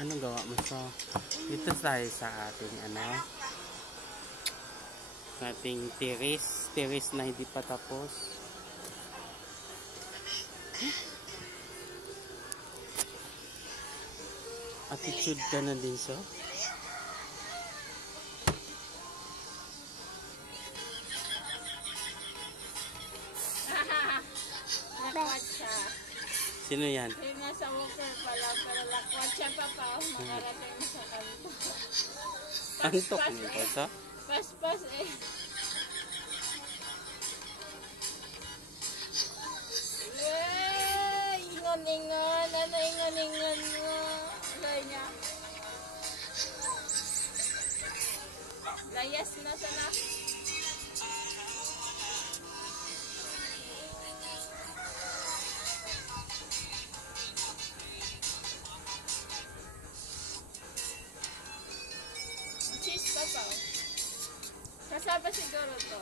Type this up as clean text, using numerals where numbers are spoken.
Anong gawa mo so? Dito tayo sa ating ating tiris na hindi pa tapos. Attitude ka na din so? Lakwat siya. Sino yan? Yung nasa walker pala, pero lakwat siya pa pa. Makarating sa kanto. Antok nito so? Pas-pas eh. Yay! Ingon-ingon. Ano ingon-ingon mo? Alay niya. Layas na sana. Cheese pa pa. Kasama siguro to.